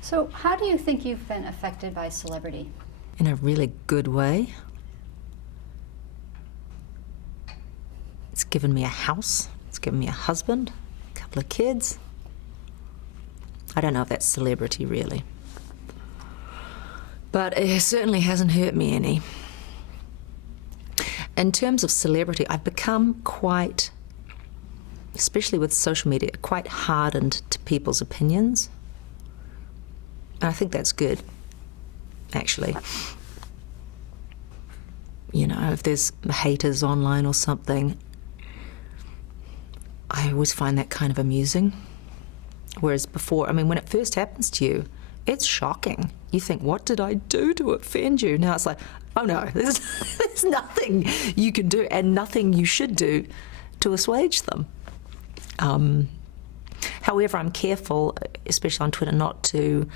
So how do you think you've been affected by celebrity? In a really good way. It's given me a house, it's given me a husband, a couple of kids. I don't know if that's celebrity really. But it certainly hasn't hurt me any. In terms of celebrity, I've become quite, especially with social media, quite hardened to people's opinions. And I think that's good, actually. You know, if there's haters online or something, I always find that kind of amusing. Whereas before, I mean, when it first happens to you, it's shocking. You think, what did I do to offend you? Now it's like, oh no, there's nothing you can do and nothing you should do to assuage them. However, I'm careful, especially on Twitter, not to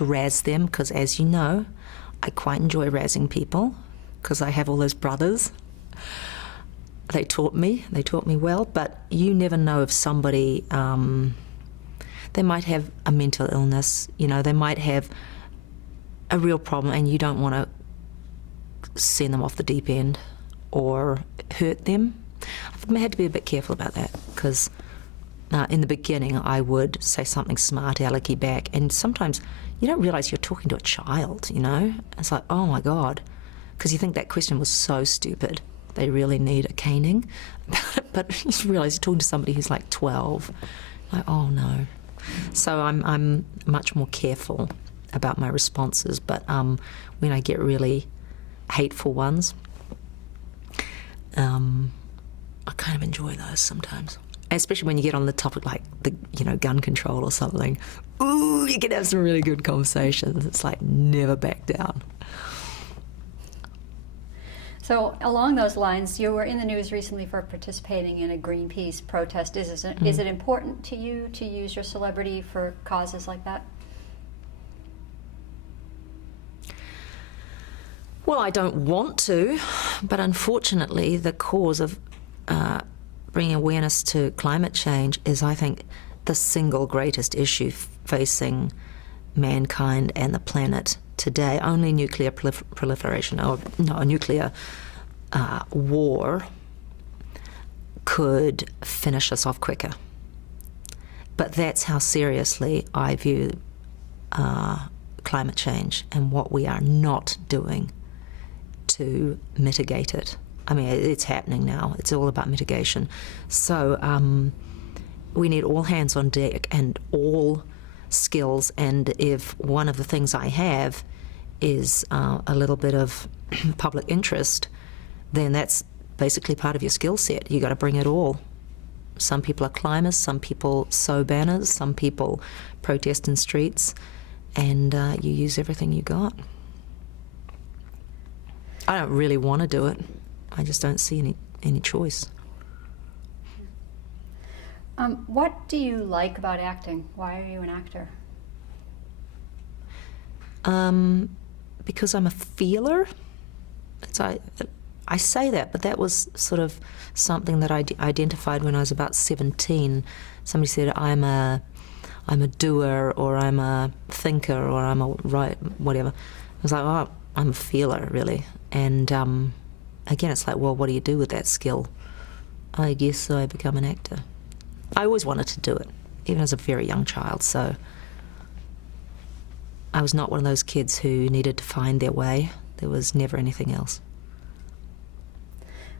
razz them, because as you know, I quite enjoy razzing people because I have all those brothers. They taught me well, but you never know if somebody, they might have a mental illness, you know, they might have a real problem and you don't want to send them off the deep end or hurt them. I've had to be a bit careful about that because in the beginning I would say something smart alecky back, and sometimes you don't realise you're talking to a child, you know? It's like, oh my God, because you think that question was so stupid. They really need a caning. But you realise you're talking to somebody who's like 12. Like, oh no. So I'm much more careful about my responses, but when I get really hateful ones, I kind of enjoy those sometimes. Especially when you get on the topic like gun control or something. Ooh, you can have some really good conversations. It's like never back down. So along those lines, you were in the news recently for participating in a Greenpeace protest. Is it important to you to use your celebrity for causes like that? Well, I don't want to, but unfortunately the cause of bringing awareness to climate change is, I think, the single greatest issue facing mankind and the planet today. Only nuclear proliferation, or no, a nuclear war could finish us off quicker. But that's how seriously I view climate change and what we are not doing to mitigate it. I mean, it's happening now. It's all about mitigation. So we need all hands on deck and all skills, and if one of the things I have is a little bit of public interest, then that's basically part of your skill set. You got to bring it all. Some people are climbers, some people sew banners, some people protest in streets, and you use everything you got. I don't really want to do it. I just don't see any choice. What do you like about acting? Why are you an actor? Because I'm a feeler. I say that, but that was sort of something that I identified when I was about 17. Somebody said I'm a doer, or I'm a thinker, or I'm a whatever. I was like, oh, I'm a feeler, really. And again, it's like, well, what do you do with that skill? I guess I become an actor. I always wanted to do it, even as a very young child, so I was not one of those kids who needed to find their way. There was never anything else.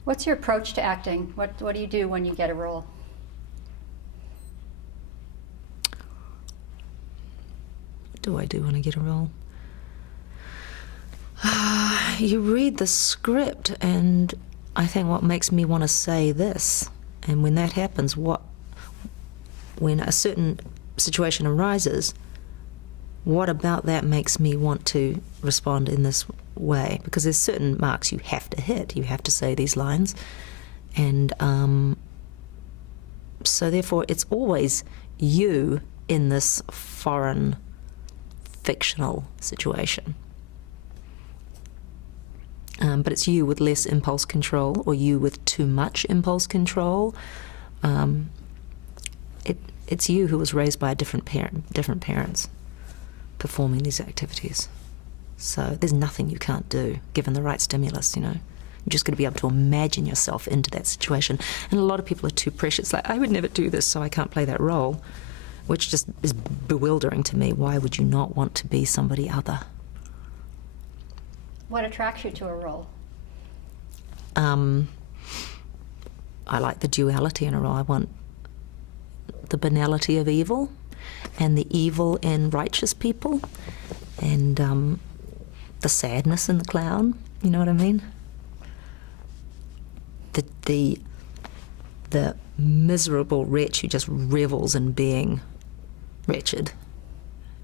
What's your approach to acting? What do you do when you get a role? What do I do when I get a role? You read the script, and I think what makes me want to say this, and when that happens, when a certain situation arises, what about that makes me want to respond in this way? Because there's certain marks you have to hit. You have to say these lines, and so therefore it's always you in this foreign fictional situation. But it's you with less impulse it's you who was raised by a different parents performing these activities. So there's nothing you can't do given the right stimulus, you know. You're just going to be able to imagine yourself into that situation. And a lot of people are too precious. Like, I would never do this, so I can't play that role, which just is bewildering to me. Why would you not want to be somebody other? What attracts you to a role? I like the duality in a role. I want the banality of evil and the evil in righteous people and the sadness in the clown. You know what I mean? The miserable wretch who just revels in being wretched.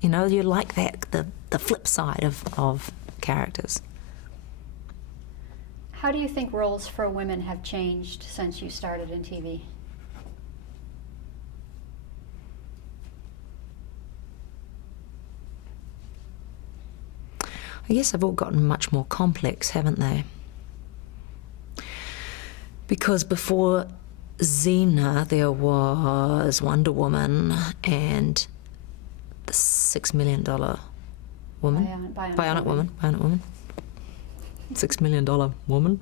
You know, you like that, the flip side of characters. How do you think roles for women have changed since you started in TV? I guess they've all gotten much more complex, haven't they? Because before Xena, there was Wonder Woman and the $6 million woman. Bionic woman. $6 million woman.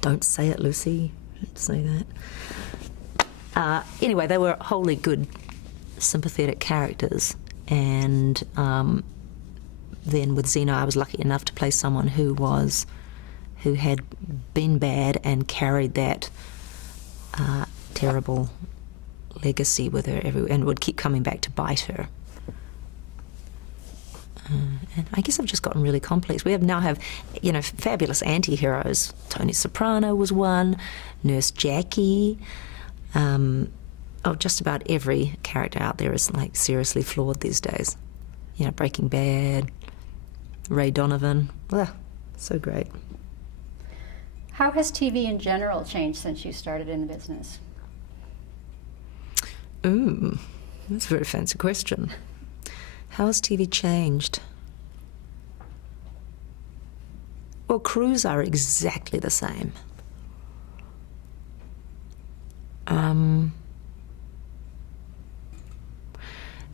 Don't say it, Lucy. Don't say that. Anyway, they were wholly good, sympathetic characters, and then with Xena, I was lucky enough to play someone who had been bad and carried that terrible legacy with her and would keep coming back to bite her. And I guess I've just gotten really complex. We now have, you know, fabulous anti-heroes. Tony Soprano was one, Nurse Jackie. Just about every character out there is like seriously flawed these days. You know, Breaking Bad, Ray Donovan. So great. How has TV in general changed since you started in the business? Ooh, that's a very fancy question. How has TV changed? Well, crews are exactly the same.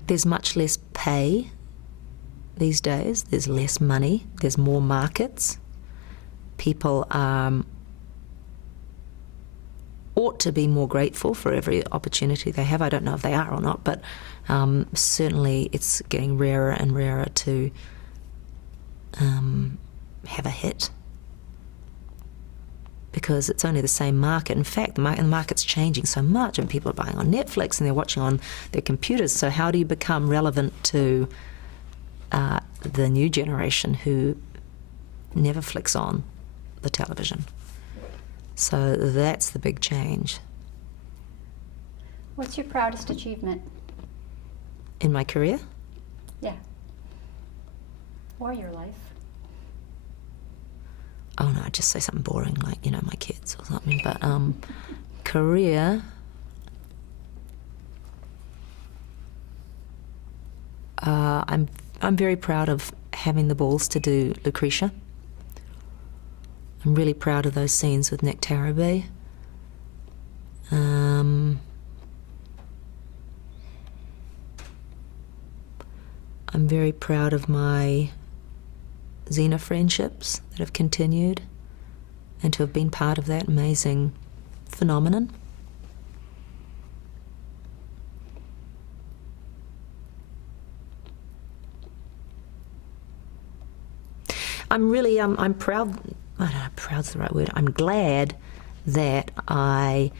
There's much less pay these days. There's less money. There's more markets. People ought to be more grateful for every opportunity they have. I don't know if they are or not, but certainly it's getting rarer and rarer to have a hit, because it's only the same market. In fact, the market's changing so much, and people are buying on Netflix and they're watching on their computers. So how do you become relevant to the new generation who never flicks on the television? So that's the big change. What's your proudest achievement? In my career? Yeah. Or your life? Oh no, I'd just say something boring like, you know, my kids or something. But career, I'm very proud of having the balls to do Lucretia. I'm really proud of those scenes with Nick Tarabay. I'm very proud of my Xena friendships that have continued and to have been part of that amazing phenomenon. I'm really, I'm proud, I don't know, proud's the right word, I'm glad that I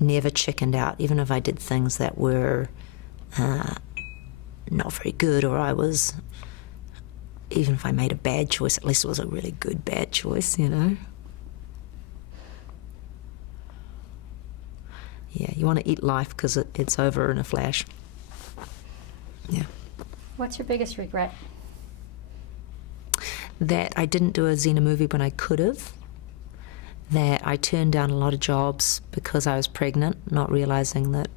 never chickened out, even if I did things that were not very good, or even if I made a bad choice, at least it was a really good bad choice, you know. Yeah, you want to eat life because it's over in a flash. Yeah. What's your biggest regret? That I didn't do a Xena movie when I could have. That I turned down a lot of jobs because I was pregnant, not realising that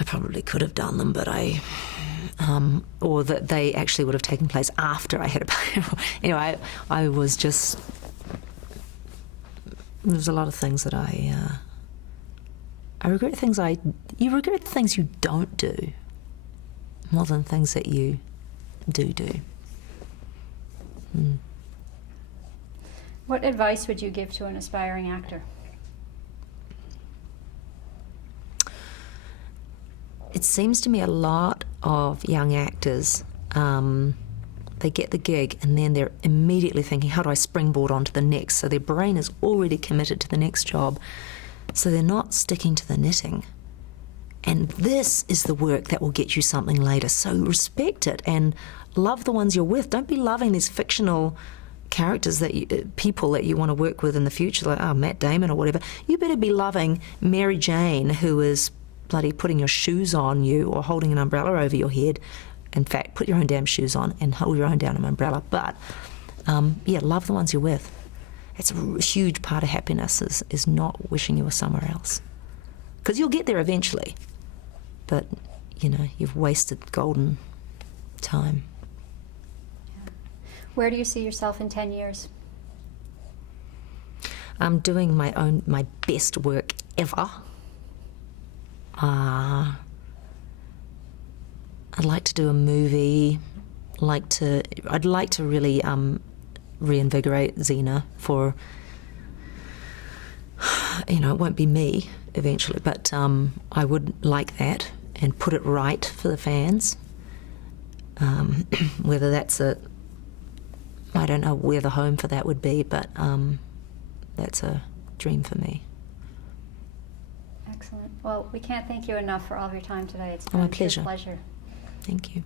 I probably could have done them, but or that they actually would have taken place after I had a baby. Anyway, I was just There's a lot of things that I regret. You regret things you don't do more than things that you do. What advice would you give to an aspiring actor? It seems to me a lot of young actors, they get the gig and then they're immediately thinking, how do I springboard onto the next? So their brain is already committed to the next job. So they're not sticking to the knitting. And this is the work that will get you something later. So respect it and love the ones you're with. Don't be loving these fictional characters people that you want to work with in the future, like Matt Damon or whatever. You better be loving Mary Jane, who is bloody putting your shoes on you or holding an umbrella over your head. In fact, put your own damn shoes on and hold your own damn umbrella. But love the ones you're with. It's a huge part of happiness is not wishing you were somewhere else. Because you'll get there eventually. But, you've wasted golden time. Where do you see yourself in 10 years? I'm doing my best work ever. I'd like to do a movie. I'd like to really reinvigorate Xena for, it won't be me eventually, but I would like that and put it right for the fans. Whether that's I don't know where the home for that would be, but that's a dream for me. Excellent. Well, we can't thank you enough for all of your time today. It's been My a true pleasure. pleasure. Thank you.